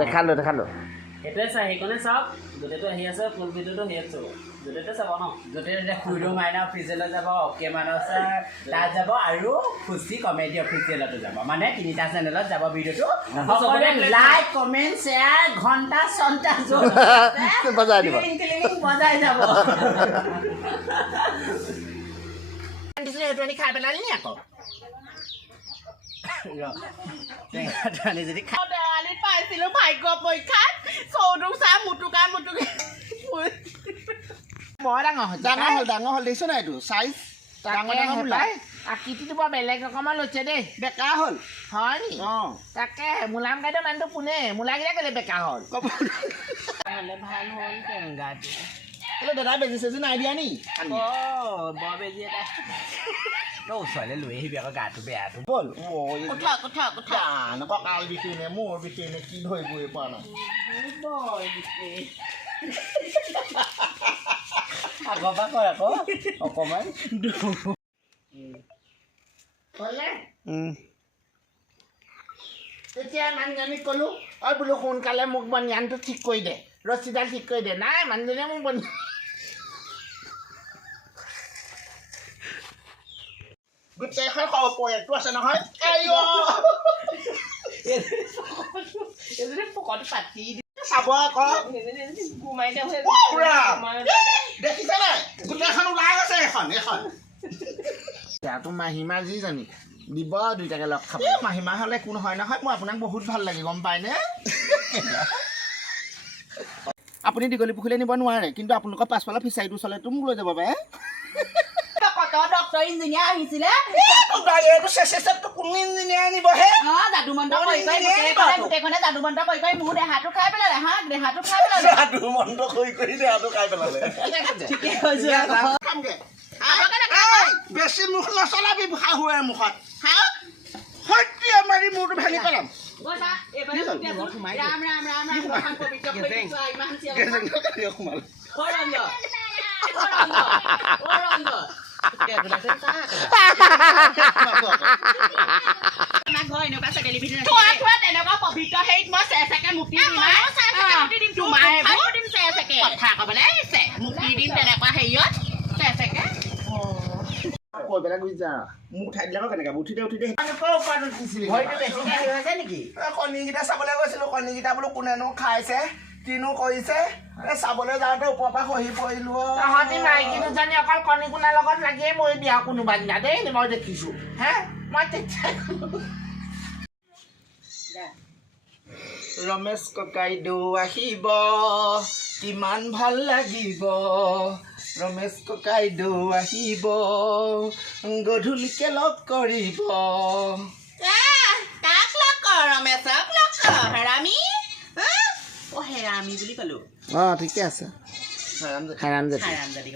দেখালো সেইটোৱে চাই সেইকণে চাওক য'তেতো আহি আছে ফুল ভিডিঅ'টো সেই আছো য'তেতো চাব ন য'তে এতিয়া খুইদৌ মাইনা অফিচিয়েলত যাব অকে মানছা তাত যাব আৰু খুচি কমেডি অফিচিয়েলতো যাব মানে 3টা চেনেলত যাব ভিডিঅ'টো সকলোৱে লাইক কমেণ্ট শ্বেয়াৰ ঘণ্টা চণ্টা বজাই দিব বজাই যাব সেইটো আনি খাই পেলালি নি আকৌ যদি পাইছিলো ভাগ্য পৰীক্ষাত চৌদুক চা মুটুকা মই ডাঙৰ হ'ল দেখিছ নাই এইটো চাইজ ডাঙৰ আকৃতিটো বৰ বেলেগ ৰকমৰ লৈছে দেই বেকা হ'ল হয় নি তাকে মোলাম গাইদেউ মানুহটো পোনে মোলাকেইটা কেলে বেকা হ'ল ভাল হ'ল গাটো দাদা বেজি চেজি নাই দিয়া নি বৰ বেজি এটা ওচৰলৈ লৈ আহিবি আকৌ গাটো বেয়াটো বল কথা কঁকাল বিকি নে মূৰ বিকি নে কি ধৰিবই পোৱা নাই আগৰ পৰা কয় আকৌ অকণমান তেতিয়া মানুহজনীক ক'লো অই বোলো সোনকালে মোক বনিয়ানটো ঠিক কৰি দে ৰছীডাল ঠিক কৰি দে নাই মানুহজনীয়ে মোক বনিয়ান গোটেইখন পৰিয়ালটো আছে নহয় পকৰটো পাতি চাব আকৌ দেখিছে নাই গোটেইখন ওলাই আছে এখন মাহীমা যিজনী দিব দুইটাকে লগ খাব মাহীমা হ'লে একো নহয় নহয় মই আপোনাক বহুত ভাল লাগে গম পায়নে আপুনি দীঘলী পুখুৰীলৈ নিব নোৱাৰে কিন্তু আপোনালোকৰ পাছফালৰ ফিচাৰীটো চলেতো মোক লৈ যাব পাৰে ডক্টৰ ইঞ্জিনিয়াৰ আহিছিলে কোন ইঞ্জিনিয়াৰ নিবহে যাদু মন্ত্ৰ কৰি গোটেইখনে যাদু মন্ত্ৰ কৰি মোৰ দেহাটো খাই পেলালে দেহাটো খাই পেলালে বেছি মুখ নচলাবি শাহুৱেৰ মুখত সত্যি মাৰি মূৰটো ভাঙি পেলাম কৈ পেলাই গুচি যা মোক উঠাই দিলে কেনেকে উঠি দে নেকি কণীকেইটা চাবলৈ গৈছিলো কণীকেইটা বোলো কোনেনো খাইছে কিনো কৰিছে চাবলৈ যাওঁতে ওপৰৰ পৰা খহি পৰিলো মাইকী দুজনী অকল কণী কোণাৰ লগত লাগিয়ে মই বিয়া কোনোবা দিনা দেই মই দেখিছো হে মই ৰমেশ ককাইদেউ আহিব কিমান ভাল লাগিব ৰমেশ ককাইদেউ আহিব গধূলিকে লগ কৰিব তাক লগ কৰ ৰমেশক লগ কৰ হেৰামি হেৰামি বুলি ক'লো ঠিকে আছে হাৰামজাদী